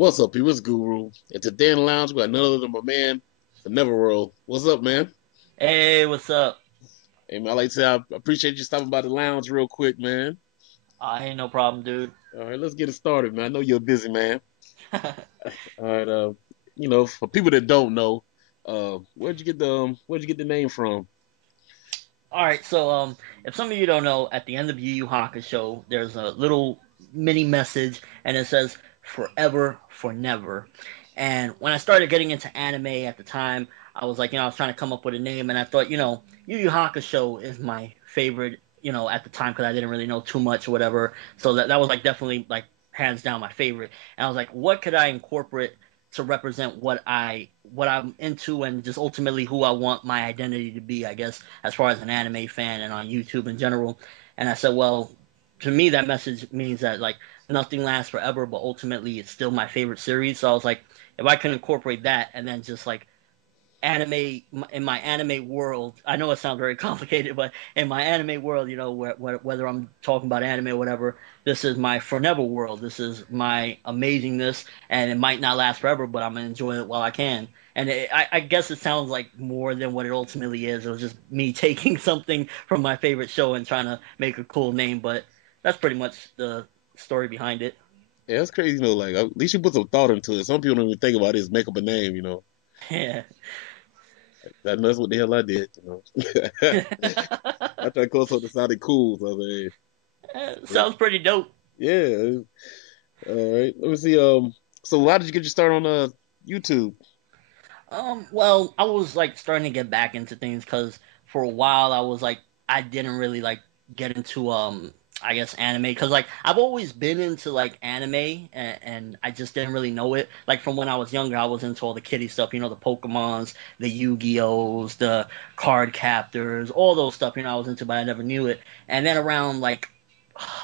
What's up, people? It's Guru. And today in the lounge, we got none other than my man, Forneverworld. What's up, man? Hey, what's up? Hey, man, I like to say I appreciate you stopping by the lounge real quick, man. Ain't no problem, dude. All right, let's get it started, man. I know you're a busy man. All right, for people that don't know, where'd you get the name from? All right, so if some of you don't know, at the end of Yu Yu Hakusho, there's a little mini message, and it says "Forever for Never." And when I started getting into anime at the time, I was like, I was trying to come up with a name, and I thought, Yu Yu Hakusho is my favorite, at the time because I didn't really know too much or whatever. So that was like definitely like hands down my favorite. And I was like, what could I incorporate to represent what I'm into and just ultimately who I want my identity to be, I guess, as far as an anime fan and on YouTube in general. And I said, well, to me that message means that like nothing lasts forever, but ultimately it's still my favorite series. So I was like, if I can incorporate that and then just like anime in my anime world. I know it sounds very complicated, but in my anime world, whether I'm talking about anime or whatever, this is my forever world. This is my amazingness, and it might not last forever, but I'm gonna enjoy it while I can. And I guess it sounds like more than what it ultimately is. It was just me taking something from my favorite show and trying to make a cool name, but that's pretty much the story behind it. Yeah, that's crazy, like, at least you put some thought into it. Some people don't even think about it, is make up a name. Yeah. That's what the hell I did. I tried to call something that sounded cool, so I was like, Sounds pretty dope. yeah. All right. Let me see. So how did you get your start on YouTube? Well, I was like starting to get back into things because for a while I was like I didn't really like get into I guess anime because like I've always been into like anime and I just didn't really know it. Like from when I was younger, I was into all the kiddie stuff, the Pokemons, the Yu-Gi-Ohs, the card captors, all those stuff. I was into, but I never knew it. And then around like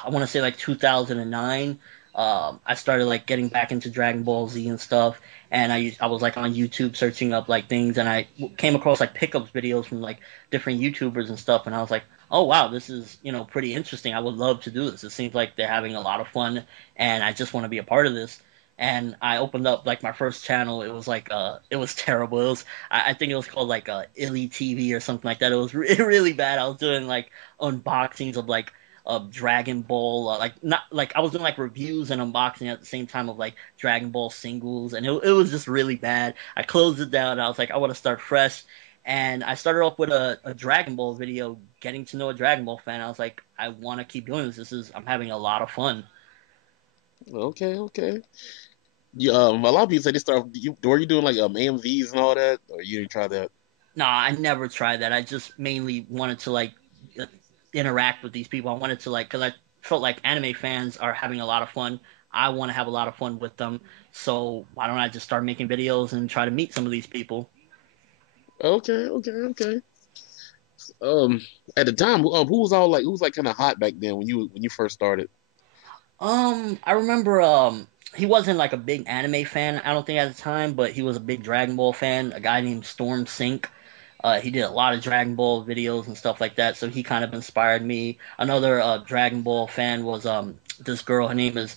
I want to say like 2009. I started like getting back into Dragon Ball Z and stuff, and I was like on YouTube searching up like things, and I came across like pickups videos from like different YouTubers and stuff, and I was like, oh wow, this is pretty interesting. I would love to do this. It seems like they're having a lot of fun, and I just want to be a part of this. And I opened up like my first channel. It was like it was terrible. It was I think it was called like Illy TV or something like that. It was really bad. I was doing like unboxings of like Dragon Ball, like not like I was doing like reviews and unboxing at the same time of like Dragon Ball singles, and it was just really bad. I closed it down. I was like, I want to start fresh, and I started off with a Dragon Ball video, getting to know a Dragon Ball fan. I was like, I want to keep doing this. I'm having a lot of fun. Okay, okay. A lot of people say they start. Were you doing like AMVs and all that, or you didn't try that? No, I never tried that. I just mainly wanted to like uh, interact with these people. I wanted to like because I felt like anime fans are having a lot of fun. I want to have a lot of fun with them. So why don't I just start making videos and try to meet some of these people? Okay, okay, okay. Um, at the time, who was like kind of hot back then when you first started? I remember he wasn't like a big anime fan, I don't think at the time, but he was a big Dragon Ball fan, a guy named Storm Sync. He did a lot of Dragon Ball videos and stuff like that, so he kind of inspired me. Another Dragon Ball fan was this girl, her name is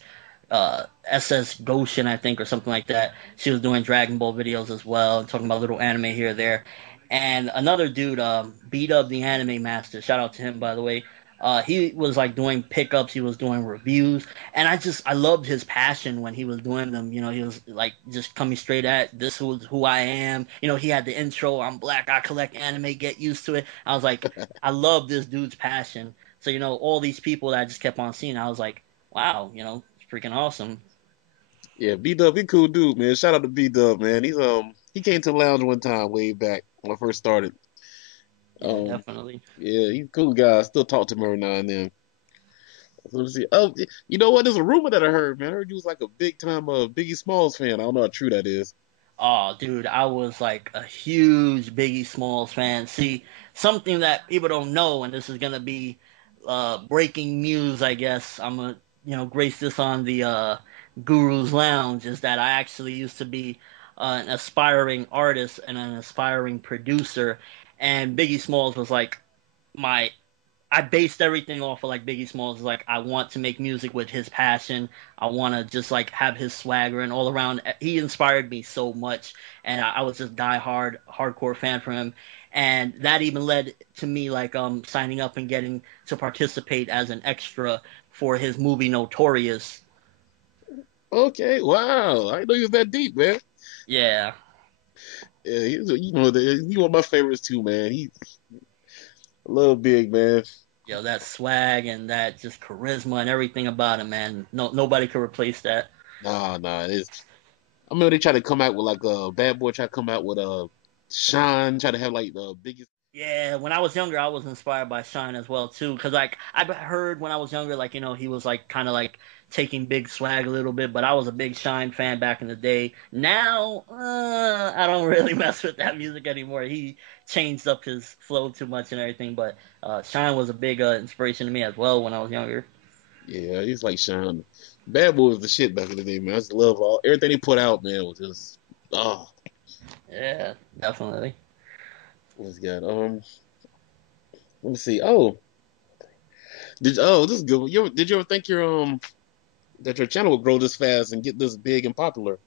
SS Goshen, I think, or something like that. She was doing Dragon Ball videos as well, talking about little anime here or there. And another dude, Beat Up the Anime Master, shout out to him by the way. He was like doing pickups, he was doing reviews, and I loved his passion when he was doing them. He was like just coming straight at this was who I am. He had the intro, I'm black, I collect anime, get used to it. I was like, I love this dude's passion. So all these people that I just kept on seeing, I was like, wow, it's freaking awesome. Yeah, B Dub, he cool dude, man. Shout out to B Dub, man. He came to the lounge one time way back when I first started. Yeah, Um, definitely. yeah, he's a cool guy. I still talk to him every now and then. So let's see. Oh, you know what? There's a rumor that I heard, man. I heard you was like a big time Biggie Smalls fan. I don't know how true that is. Oh, dude, I was like a huge Biggie Smalls fan. See, something that people don't know, and this is gonna be breaking news, I guess. I'm gonna, grace this on the Guru's Lounge, is that I actually used to be an aspiring artist and an aspiring producer, and Biggie Smalls was like my I based everything off of like Biggie Smalls. Like I want to make music with his passion. I want to just like have his swagger and all around. He inspired me so much, and I was just hardcore fan for him. And that even led to me like signing up and getting to participate as an extra for his movie Notorious. Okay, wow. I didn't know he was that deep, man. Yeah, Yeah, he's one of my favorites too, man. He's a little big, man. yo, that swag and that just charisma and everything about him, man. Nobody could replace that. Nah. I remember they tried to come out with like Bad Boy tried to come out with Sean, tried to have like the biggest. Yeah, when I was younger, I was inspired by Shine as well too, because like I heard when I was younger, like he was like kind of like taking Big Swag a little bit, but I was a big Shine fan back in the day. Now, I don't really mess with that music anymore. He changed up his flow too much and everything, but Shine was a big inspiration to me as well when I was younger. Yeah, he's like Sean. Bad Boy was the shit back in the day, man. I just love all everything they put out, man. Was just oh, Yeah, definitely. what's good? Let me see. This is good. Did you ever think that your channel would grow this fast and get this big and popular?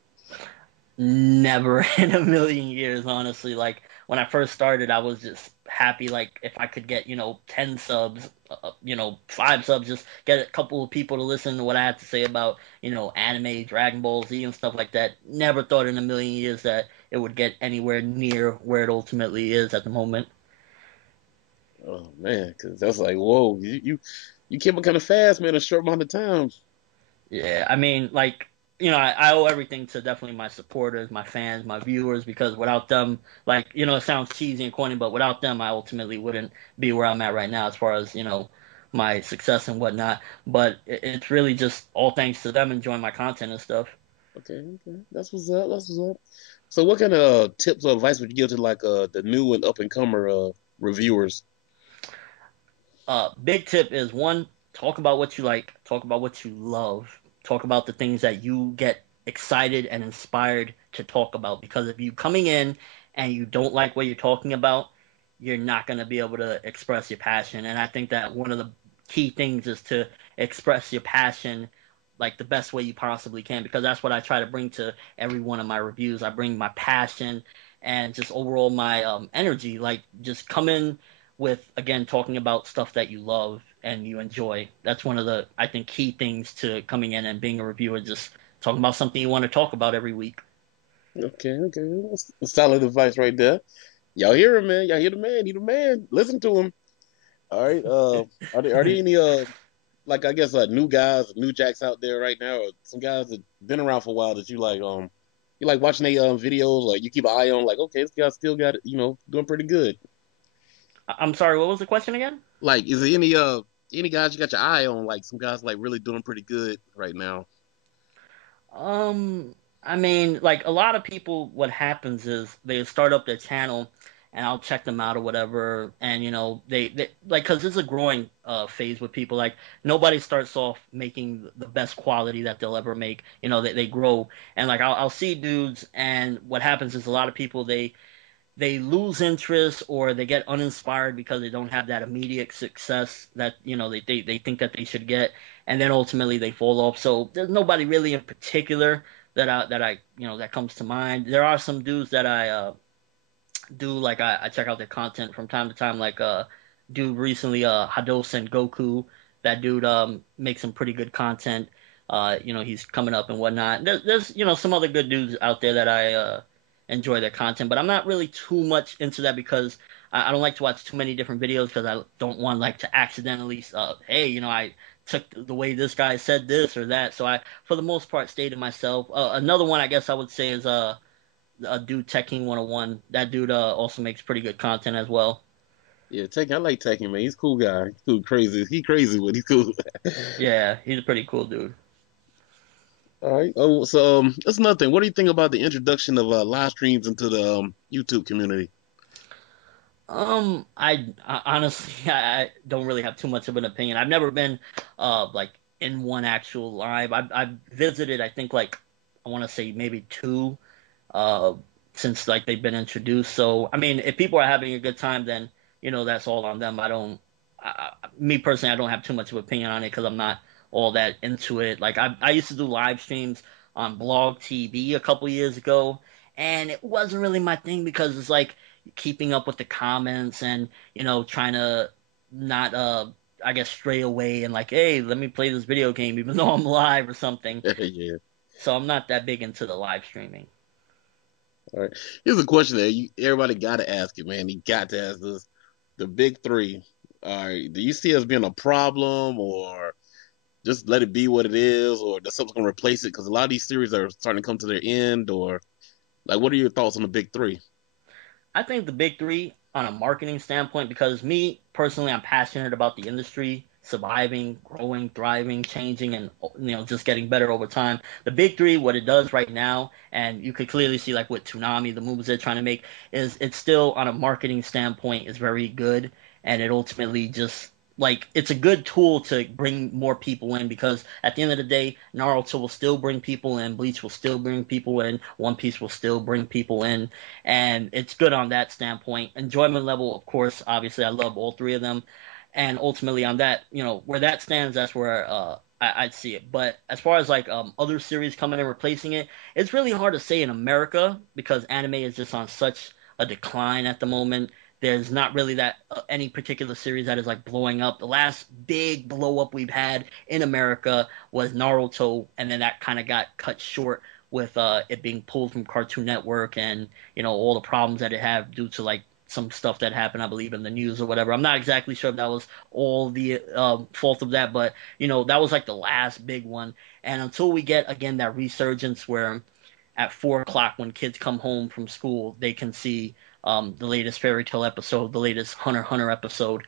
Never in a million years, honestly. Like when I first started, I was just happy. Like if I could get 10 subs, 5 subs, just get a couple of people to listen to what I had to say about anime, Dragon Ball Z, and stuff like that. Never thought in a million years that it would get anywhere near where it ultimately is at the moment. Oh man, because that's like whoa, you came up kind of fast, man, in a short amount of time. Yeah, I mean, like, I owe everything to definitely my supporters, my fans, my viewers, because without them, like, it sounds cheesy and corny, but without them, I ultimately wouldn't be where I'm at right now as far as, my success and whatnot. But it's really just all thanks to them enjoying my content and stuff. Okay, that's what's up. That's what's up. So, what kind of tips or advice would you give to like the new and up and comer reviewers? Big tip is one, talk about what you like, talk about what you love, talk about the things that you get excited and inspired to talk about. Because if you coming in and you don't like what you're talking about, you're not going to be able to express your passion. And I think that one of the key things is to express your passion like the best way you possibly can, because that's what I try to bring to every one of my reviews. I bring my passion and just overall my energy. Like just come in with again talking about stuff that you love and you enjoy. That's one of the I think key things to coming in and being a reviewer. Just talking about something you want to talk about every week. Okay, that's solid advice right there. Y'all hear him, man. Y'all hear the man. He the man. Listen to him. All right. Are there any like I guess new guys, new jacks out there right now, or some guys that been around for a while that you like watching their videos, like you keep an eye on, like okay, this guy still got it, doing pretty good. I'm sorry, what was the question again? Like, is there any guys you got your eye on? Like some guys like really doing pretty good right now. Um, I mean, like a lot of people, what happens is they start up their channel, and I'll check them out or whatever, and they like because this is a growing phase with people. Like nobody starts off making the best quality that they'll ever make. They grow, and like I'll see dudes, and what happens is a lot of people they lose interest or they get uninspired because they don't have that immediate success that they think that they should get, and then ultimately they fall off. So there's nobody really in particular that I that comes to mind. There are some dudes that I do like I check out their content from time to time. Like dude recently Hados and Goku. That dude makes some pretty good content. He's coming up and whatnot. There's some other good dudes out there that I enjoy their content, but I'm not really too much into that because I don't like to watch too many different videos because I don't want like to accidentally hey I took the way this guy said this or that. So I for the most part stay to myself. Another one I guess I would say is dude Teching 101. That dude also makes pretty good content as well. Yeah, I like Tekken, man. He's a cool guy. He's cool, crazy. He crazy, but he's cool. Yeah, he's a pretty cool dude. All right. Oh, so that's another thing. What do you think about the introduction of live streams into the YouTube community? I honestly I don't really have too much of an opinion. I've never been like in one actual live. I've visited I think like I want to say maybe two uh since like they've been introduced. So I mean, if people are having a good time, then that's all on them. me personally, I don't have too much of an opinion on it because I'm not all that into it. Like I used to do live streams on Blog TV a couple years ago, and it wasn't really my thing because it's like keeping up with the comments and trying to not I guess stray away and like, hey, let me play this video game even though I'm live or something. Yeah. So I'm not that big into the live streaming. All right. Here's a question that everybody got to ask it, man. You got to ask this. The big three. All right. Do you see it as being a problem, or just let it be what it is, or does something gonna replace it? Because a lot of these series are starting to come to their end, or like, what are your thoughts on the big three? I think the big three on a marketing standpoint, because me personally, I'm passionate about the industry, surviving, growing, thriving, changing, and just getting better over time. The big three, what it does right now, and you could clearly see like with Toonami, the moves they're trying to make, is it's still on a marketing standpoint is very good, and it ultimately just like it's a good tool to bring more people in because at the end of the day, Naruto will still bring people in, Bleach will still bring people in, One Piece will still bring people in, and it's good on that standpoint. Enjoyment level, of course, obviously, I love all three of them, and ultimately on that, where that stands, that's where I'd see it. But as far as like other series coming and replacing it, it's really hard to say in America because anime is just on such a decline at the moment. There's not really that any particular series that is like blowing up. The last big blow up we've had in America was Naruto, and then that kind of got cut short with it being pulled from Cartoon Network and all the problems that it had due to like some stuff that happened, I believe, in the news or whatever. I'm not exactly sure if that was all the fault of that, but that was like the last big one. And until we get again that resurgence where at 4 o'clock when kids come home from school, they can see the latest fairy tale episode, the latest Hunter x Hunter episode.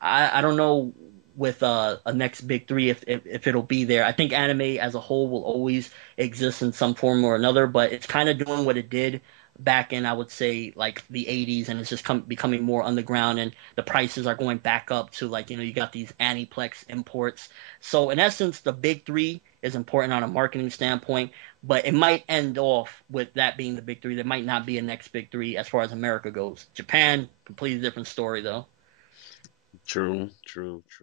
I don't know with a next big three if it'll be there. I think anime as a whole will always exist in some form or another, but it's kind of doing what it did back in I would say like the 80s, and it's just becoming more underground, and the prices are going back up to like you got these Aniplex imports. So in essence, the big three is important on a marketing standpoint, but it might end off with that being the big three. There might not be a next big three as far as America goes. Japan, completely different story though. True, true, true.